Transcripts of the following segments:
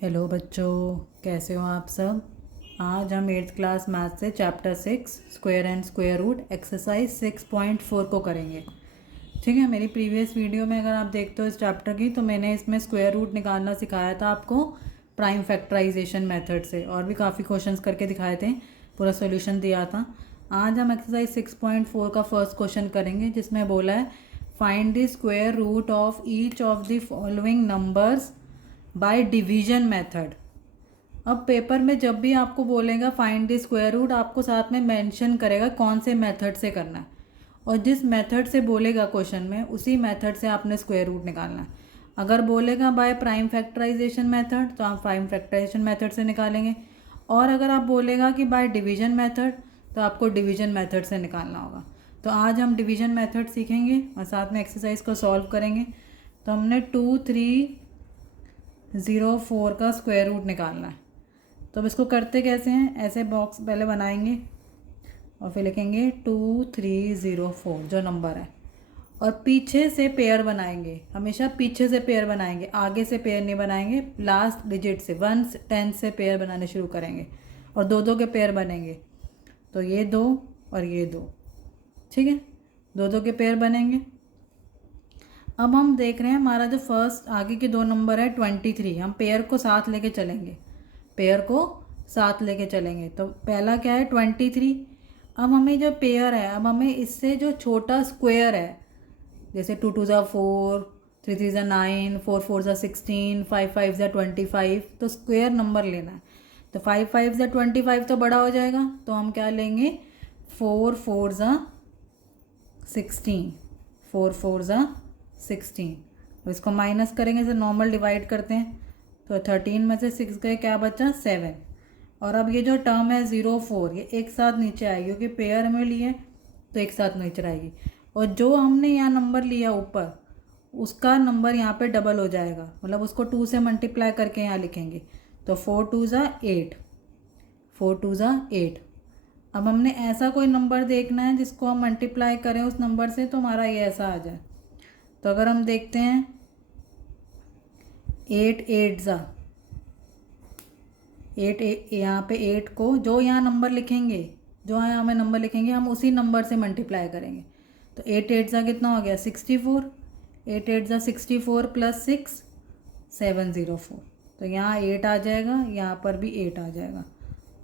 Hello बच्चों, कैसे हो आप सब। आज हम 8th क्लास मैथ से chapter 6 square and square root exercise 6.4 को करेंगे। ठीक है, मेरी प्रीवियस वीडियो में अगर आप देखते हो इस चैप्टर की, तो मैंने इसमें स्क्वायर रूट निकालना सिखाया था आपको प्राइम फैक्टराइजेशन मेथड से, और भी काफ़ी क्वेश्चंस करके दिखाए थे, पूरा सॉल्यूशन दिया था। आज हम एक्सरसाइज 6.4 का फर्स्ट क्वेश्चन करेंगे, जिसमें बोला है find the square root of each of the following numbers by division method. अब पेपर में जब भी आपको बोलेगा फाइंड द स्क्वायर रूट, आपको साथ में मेंशन करेगा कौन से मेथड से करना है, और जिस मेथड से बोलेगा क्वेश्चन में उसी मेथड से आपने स्क्वायर रूट निकालना है। अगर बोलेगा बाय प्राइम फैक्टराइजेशन मेथड, तो आप प्राइम फैक्टराइजेशन मेथड से निकालेंगे, और अगर आप बोलेगा कि बाय डिवीजन मेथड, तो आपको डिवीजन मेथड से निकालना होगा। तो आज हम डिवीजन मेथड सीखेंगे और साथ में एक्सरसाइज को सॉल्व करेंगे। तो हमने 2304 का स्क्वायर रूट निकालना है। तो अब इसको करते कैसे हैं, ऐसे बॉक्स पहले बनाएंगे और फिर लिखेंगे 2304 जो नंबर है, और पीछे से पेयर बनाएंगे। हमेशा पीछे से पेयर बनाएंगे, आगे से पेयर नहीं बनाएंगे। लास्ट डिजिट से 1 से 10 से पेयर बनाने शुरू करेंगे, और दो दो के पेयर बनेंगे। तो ये दो और ये दो, ठीक है, दो दो के पेयर बनेंगे। अब हम देख रहे हैं हमारा जो फर्स्ट आगे के दो नंबर है 23, हम पेयर को साथ लेके चलेंगे, पेयर को साथ लेके चलेंगे। तो पहला क्या है 23। अब हमें जो पेयर है, अब हमें इससे जो छोटा स्क्वायर है, जैसे 2 2 ज़ा 4, 3 3 ज़ा 9, 4 4 ज़ा 16, 5 5 ज़ा 25, तो स्क्वायर नंबर लेना है। तो 5 5 ज़ा 25 तो बड़ा हो जाएगा, तो हम क्या लेंगे 4 4 ज़ा 16, 4 4 ज़ा 16। अब इसको माइनस करेंगे, जैसे नॉर्मल डिवाइड करते हैं, तो 13 में से 6 गए, क्या बचा 7। और अब ये जो टर्म है 0 4, ये एक साथ नीचे आएगी, क्योंकि पेयर हमें लिए तो एक साथ नीचे आएगी। और जो हमने यहाँ नंबर लिया ऊपर, उसका नंबर यहाँ पे डबल हो जाएगा, मतलब उसको 2 से मल्टीप्लाई करके यहाँ लिखेंगे। तो 4 2 ज़ा 8, 4 2 ज़ा 8। अब हमने ऐसा कोई नंबर देखना है जिसको हम मल्टीप्लाई करें उस नंबर से, तो हमारा ये ऐसा आ जाए। तो अगर हम देखते हैं 8 8 ज़ा 8, यहाँ पे 8 को जो यहाँ नंबर लिखेंगे, जो यहाँ हमें नंबर लिखेंगे, हम उसी नंबर से मल्टीप्लाई करेंगे। तो 8 8 ज़ा कितना हो गया 64, 8 8 ज़ा 64 प्लस 6 704। तो यहाँ 8 आ जाएगा, यहाँ पर भी 8 आ जाएगा,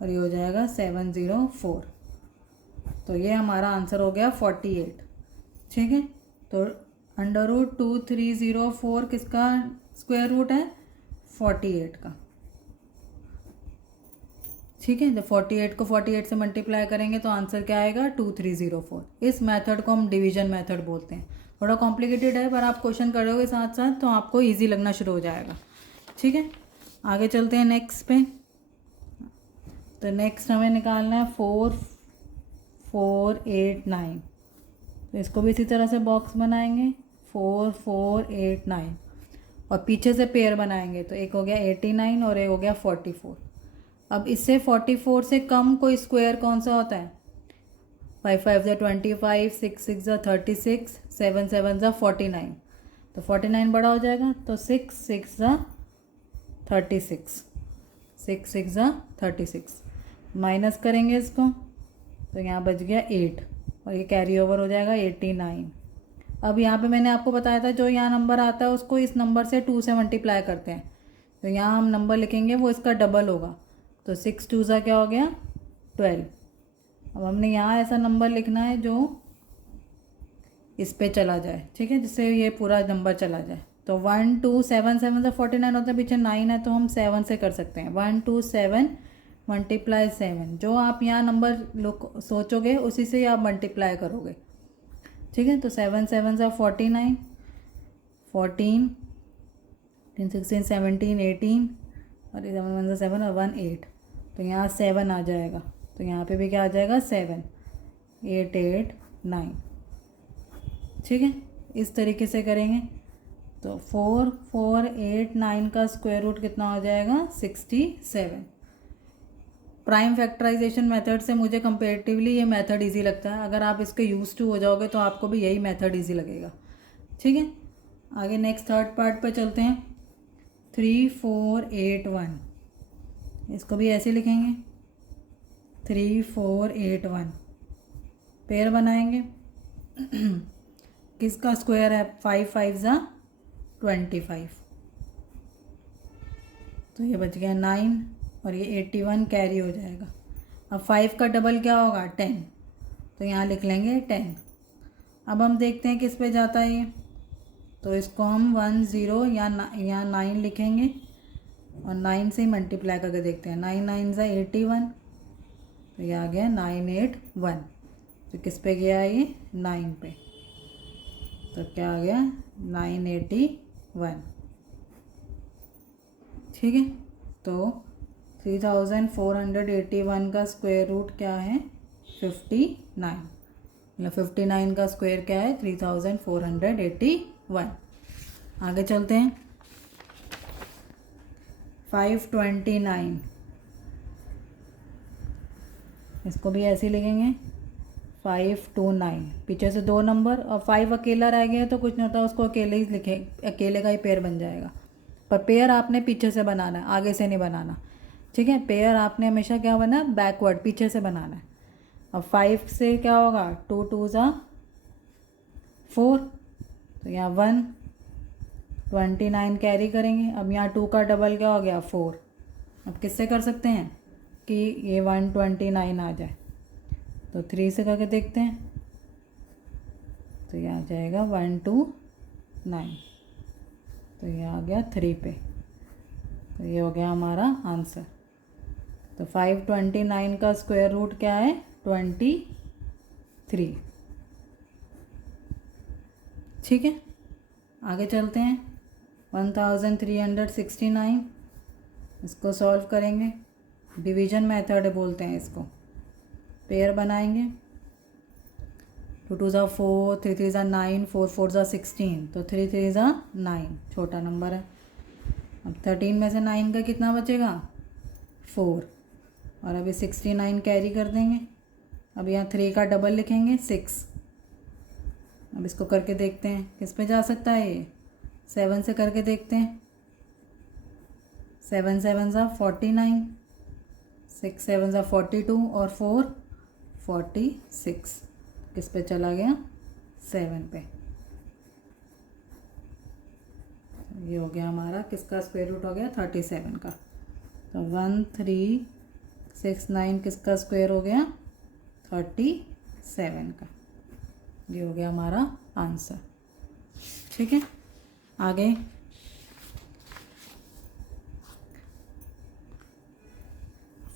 और ये हो जाएगा 704। तो ये हमारा आंसर हो गया 48। ठीक है, तो √2304 किसका स्क्वायर रूट है 48 का। ठीक है, जब 48 को 48 से मल्टीप्लाई करेंगे तो आंसर क्या आएगा 2304। इस मेथड को हम डिवीजन मेथड बोलते हैं। थोड़ा कॉम्प्लिकेटेड है, पर आप क्वेश्चन करोगे साथ साथ तो आपको इजी लगना शुरू हो जाएगा। ठीक है, आगे चलते हैं नेक्स्ट पे। तो नेक्स्ट हमें निकालना है 4 4 8 9। तो इसको भी इसी तरह से बॉक्स बनाएंगे 4 4 8 9, और पीछे से पेयर बनाएंगे। तो एक हो गया 89 और एक हो गया 44। अब इससे 44 से कम कोई स्क्वायर कौन सा होता है 5 5 ज़ा 25, 6 6 ज़ा 36, 7 7 ज़ा 49। तो 49 बड़ा हो जाएगा, तो 6 6 ज़ा 36, 6 6 ज़ा 36। माइनस करेंगे इसको, तो यहाँ बच गया 8, और ये कैरी ओवर हो जाएगा 89। अब यहाँ पे मैंने आपको बताया था जो यहाँ नंबर आता है उसको इस नंबर से 2 से मल्टीप्लाई करते हैं। तो यहाँ हम नंबर लिखेंगे वो इसका डबल होगा। तो 6 2 ज़ा क्या हो गया 12। अब हमने यहाँ ऐसा नंबर लिखना है जो इस पे चला जाए, ठीक है, जिससे ये पूरा नंबर चला जाए। तो 1 2 7 7 ज़ा 49 होता है, पीछे 9 है तो हम 7 से कर सकते हैं। 1 2 7 मल्टीप्लाई 7, जो आप यहाँ नंबर सोचोगे उसी से आप मल्टीप्लाई करोगे। ठीक है, तो 7 7 ज़ा 49, 14 10 16 17 18, और 7 1 ज़ा 7 और 1 8। तो यहाँ 7 आ जाएगा, तो यहाँ पे भी क्या आ जाएगा 7 8 8 9। ठीक है, इस तरीके से करेंगे। तो 4 4 8 9 का स्क्वायर रूट कितना हो जाएगा 67। प्राइम फैक्टराइजेशन मेथड से मुझे कंपेरेटिवली ये मेथड इजी लगता है। अगर आप इसके यूज टू हो जाओगे तो आपको भी यही मेथड इजी लगेगा। ठीक है, आगे नेक्स्ट थर्ड पार्ट पे चलते हैं। 3481, इसको भी ऐसे लिखेंगे 3481, पेयर बनाएंगे। किसका स्क्वायर है? 5 5 ज़ा 25, तो ये बच गया 9 और ये 81 कैरी हो जाएगा। अब 5 का डबल क्या होगा? 10, तो यहाँ लिख लेंगे 10। अब हम देखते हैं किस पे जाता है ये, तो इसको हम 1 0 या यहाँ 9 लिखेंगे और 9 से ही मल्टीप्लाई करके देखते हैं। 9 9 ज़ा 81, तो ये आ गया 981। तो किस पे गया ये? 9 पे, तो क्या आ गया? 981। ठीक है, तो 3481 का स्क्वायर रूट क्या है? 59। मतलब 59 का स्क्वायर क्या है? 3481। आगे चलते हैं। 529, इसको भी ऐसे ही लिखेंगे 529, पीछे से 2 नंबर और 5 अकेला रह गया तो कुछ नहीं होता, उसको अकेले ही लिखे, अकेले का ही पेयर बन जाएगा। पर पेयर आपने पीछे से बनाना है, आगे से नहीं बनाना। ठीक है, पेयर आपने हमेशा क्या बना? बैकवर्ड, पीछे से बनाना है। अब 5 से क्या होगा? 2 2 ज़ा 4, तो यहाँ 129 कैरी करेंगे। अब यहाँ 2 का डबल क्या हो गया? 4। अब किससे कर सकते हैं कि ये 129 आ जाए? तो 3 से करके देखते हैं, तो ये आ जाएगा 129, तो ये आ गया 3 पे, तो ये हो गया हमारा आंसर। तो 529 का स्क्वायर रूट क्या है? 23। ठीक है, आगे चलते हैं। 1369, इसको सॉल्व करेंगे। डिवीजन मेथड बोलते हैं इसको। पेयर बनाएंगे, 2 2 ज़ा 4, 3 3 ज़ा 9, 4 4 ज़ा 16, तो 3 3 ज़ा 9, छोटा नंबर है। अब 13 में से 9 का कितना बचेगा? 4, और अभी 69 कैरी कर देंगे। अब यहाँ 3 का डबल लिखेंगे 6। अब इसको करके देखते हैं किस पे जा सकता है ये? 7 से करके देखते हैं। 7 7 ज़ा 49, 6 7 ज़ा 42 और 4 46, किस पे चला गया? 7 पे। ये हो गया हमारा किसका स्क्वायर रूट हो गया? 37 का। तो 1369 किसका स्क्वायर हो गया? 37 का। ये हो गया हमारा आंसर। ठीक है, आगे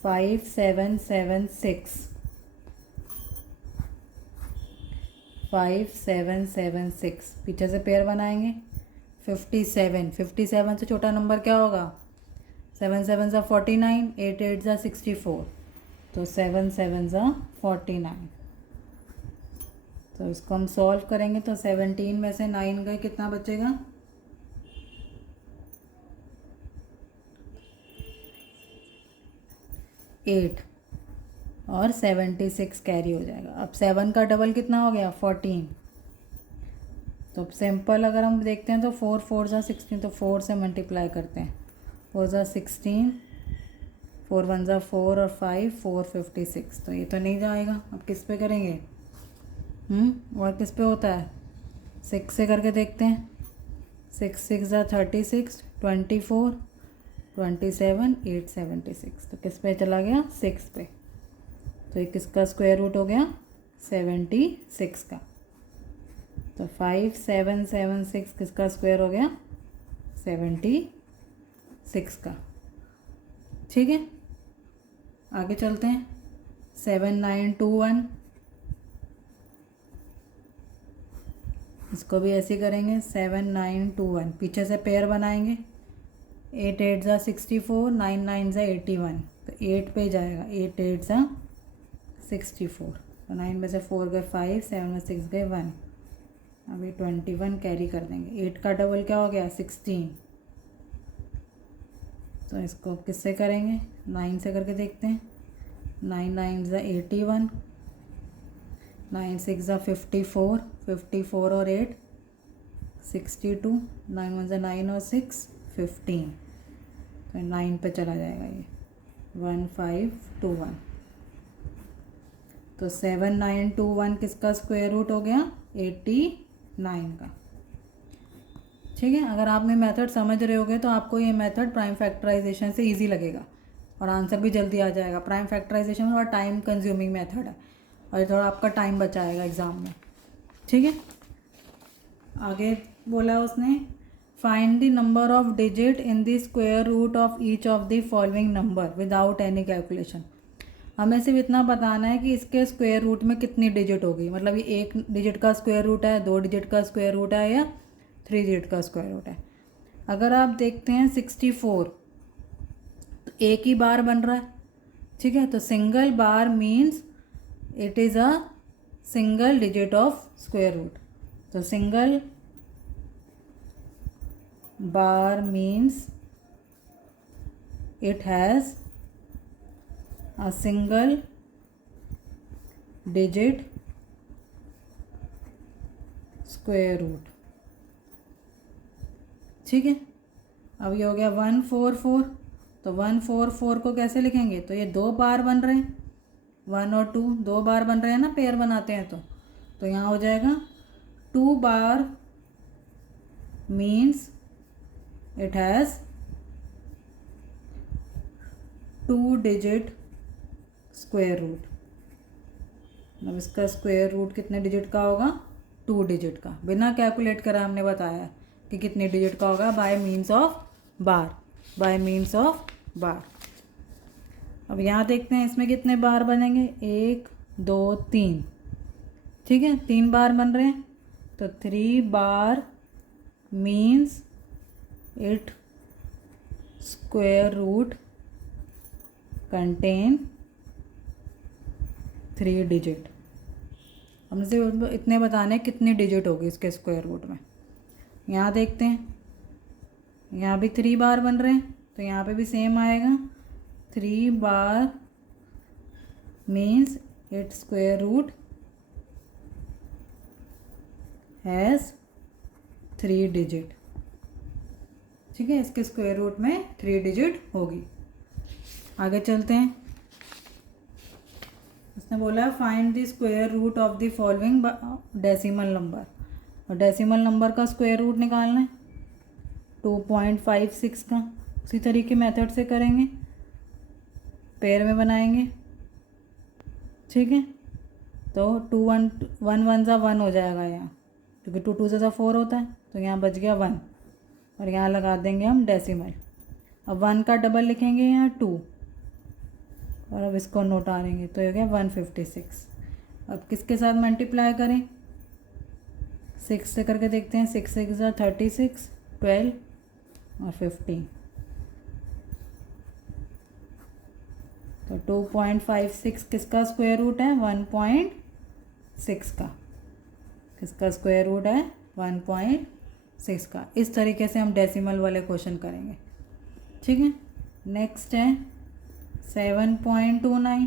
5776, 5776, पीछे से पेयर बनाएंगे। 57, 57 से छोटा नंबर क्या होगा? 7 7 ज़ा 49, 8 8 ज़ा 64, तो 7 7 ज़ा 49। तो इसको हम सॉल्व करेंगे, तो 17 में से 9 गए, कितना बचेगा? 8 और 76 कैरी हो जाएगा। अब 7 का डबल कितना हो गया? 14। तो सिंपल अगर हम देखते हैं तो 4 4 ज़ा 16, तो 4 से मल्टीप्लाई करते हैं। 4 ज़ा 16, 4 1 ज़ा 4 और 5 4 56, तो ये तो नहीं जाएगा। अब किस पे करेंगे? और किस पे होता है? 6 से करके देखते हैं। 6 6 ज़ा 36, 24 27 8 76, तो किस पे चला गया? 6 पे। तो ये किसका स्क्वायर रूट हो गया? 76 का। तो 5776 किसका स्क्वायर हो गया? 76 का। ठीक है, आगे चलते हैं। 7921, इसको भी ऐसे करेंगे। 7921, पीछे से पेयर बनाएंगे। 8 8 ज़ा 64, 9 9 ज़ा 81, तो 8 पे जाएगा। 8 8 ज़ा 64, तो 9 में से 4 गए 5, 7 में 6 गए 1, अभी 21 कैरी कर देंगे। 8 का डबल क्या हो गया? 16, तो इसको किससे करेंगे? 9 से करके देखते हैं। 9 9 ज़ा 81, 9 6 ज़ा 54, 54 और 8 62, 9 1 ज़ा 9 और 6 15, फिर 9 पे चला जाएगा ये 1521। तो 7921 किसका स्क्वायर रूट हो गया? 89 का। ठीक है, अगर आप में मेथड समझ रहे होगे तो आपको ये मेथड प्राइम फैक्टराइजेशन से इजी लगेगा और आंसर भी जल्दी आ जाएगा। प्राइम फैक्टराइजेशन थोड़ा टाइम कंज्यूमिंग मेथड है और थोड़ा आपका टाइम बचाएगा एग्ज़ाम में। ठीक है, आगे बोला उसने find the number of digit in the square root of each of the following number without any calculation. हमें सिर्फ इतना बताना है कि इसके स्क्वायर रूट में कितनी डिजिट होगी, मतलब ये 1 डिजिट का स्क्वायर रूट है, 2 डिजिट का स्क्वायर रूट है या 3 डिजिट का स्क्वायर रूट है। अगर आप देखते हैं 64 तो एक ही बार बन रहा है। ठीक है, तो single bar means it is a single digit of square root. तो single bar means it has a single digit square root। ठीक है, अब ये हो गया 144। तो 144 को कैसे लिखेंगे? तो ये 2 बार बन रहे हैं, 1 और 2 2 बार बन रहे हैं ना, पेयर बनाते हैं। तो यहाँ हो जाएगा 2 बार means it has 2 digit square root. अब इसका स्क्वायर रूट कितने डिजिट का होगा? 2 डिजिट का। बिना कैलकुलेट करा हमने बताया कि कितने डिजिट का होगा, bye means of bar, bye means of बार। अब यहाँ देखते हैं इसमें कितने बार बनेंगे, 1 2 3। ठीक है, 3 बार बन रहे हैं। तो 3 बार means it square root contain 3 digit. हमने सिर्फ इतने बताने कितनी डिजिट होगी इसके स्क्वायर रूट में। यहाँ देखते हैं, यहाँ भी 3 बार बन रहे हैं तो यहाँ पे भी सेम आएगा। 3 बार means it square root has 3 digit. ठीक है, इसके स्क्वायर रूट में 3 डिजिट होगी। आगे चलते हैं, उसने बोला find the square root of the following decimal number. और डेसिमल नंबर का स्क्वायर रूट निकालना है 2.56 का। उसी तरीके मेथड से करेंगे, पेयर में बनाएंगे। ठीक है, तो 2 1 1 1 ज़ा 1 हो जाएगा यहाँ, क्योंकि 2 2 ज़ा 4 होता है। तो यहाँ बच गया 1 और यहाँ लगा देंगे हम डेसिमल। अब 1 का डबल लिखेंगे यहाँ 2 और अब इसको नोट आएंगे तो हो गया 156। अब किसके साथ मल्टीप्लाई करें? 6 से करके देखते हैं। 6 6 ज़ा 36, 12 और 15। तो 2.56 किसका स्क्वायर रूट है? 1.6 का। किसका स्क्वायर रूट है? 1.6 का। इस तरीके से हम डेसिमल वाले क्वेश्चन करेंगे। ठीक है, नेक्स्ट है 7.29।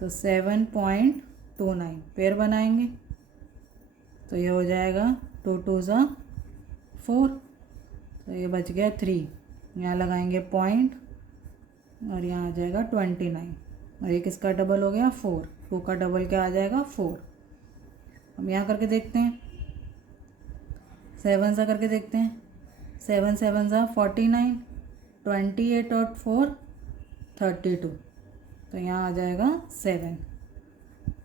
तो 7.29 पेयर बनाएंगे तो ये हो जाएगा 2 2 ज़ा 4। तो ये बच गया 3। यहाँ लगाएंगे पॉइंट और यहाँ आ जाएगा 29 और ये किसका डबल हो गया? 4। 2 का डबल क्या आ जाएगा? 4। हम यहाँ करके देखते हैं, 7 सा करके देखते हैं। 7 7 ज़ा 49, 28 और 4 32। तो यहाँ आ जाएगा 7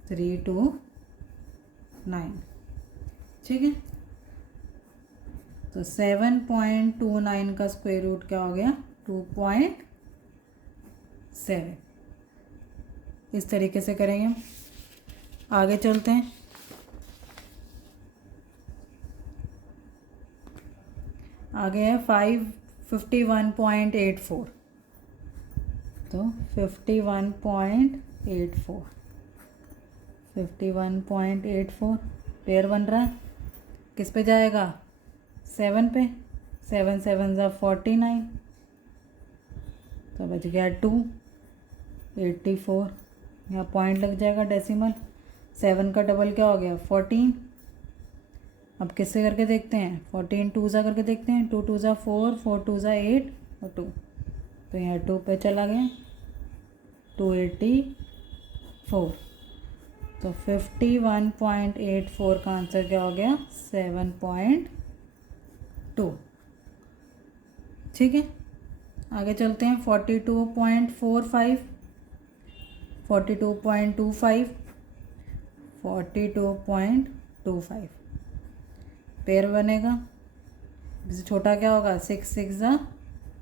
3 2 9। ठीक है, तो 7.29 का स्क्वायर रूट क्या हो गया? 2.7। इस तरीके से करेंगे हम। आगे चलते हैं, आगे है 51.84। तो 51.84 पेयर बन रहा है। किस पे जाएगा? 7 पे। 7 7 ज़ा 49। तो बच गया 2 84। यहाँ पॉइंट लग जाएगा डेसिमल। 7 का डबल क्या हो गया? 14। अब किससे करके देखते हैं? 14 2 ज़ा करके देखते हैं। 2 2 ज़ा 4, 4 2 ज़ा 8 और 2, तो यहाँ 2 पे चला गया, 284। तो 51.84 का आंसर क्या हो गया, 7.2। ठीक है, आगे चलते हैं। 42.45, 42.25, 42.25 पेयर बनेगा। इससे छोटा क्या होगा, 6 6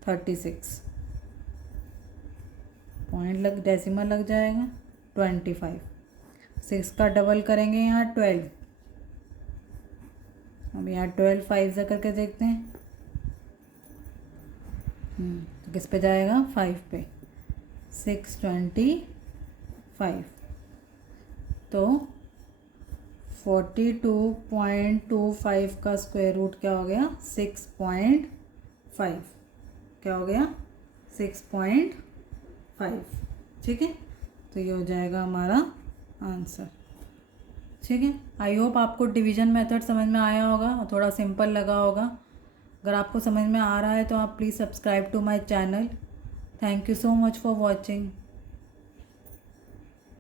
36, पॉइंट लग डेसिमल लग जाएगा 25। 6 का डबल करेंगे यहाँ 12। अब यहाँ 12 5 से करके देखते हैं। तो किस पे जाएगा, 5 पे, 625। तो 42.25 का स्क्वायर रूट क्या हो गया, 6.5। क्या हो गया, 6.5। ठीक है, तो ये हो जाएगा हमारा आंसर। ठीक है, आई होप आपको डिवीजन मेथड समझ में आया होगा और थोड़ा सिंपल लगा होगा। अगर आपको समझ में आ रहा है तो आप please subscribe to my channel. Thank you so much for watching.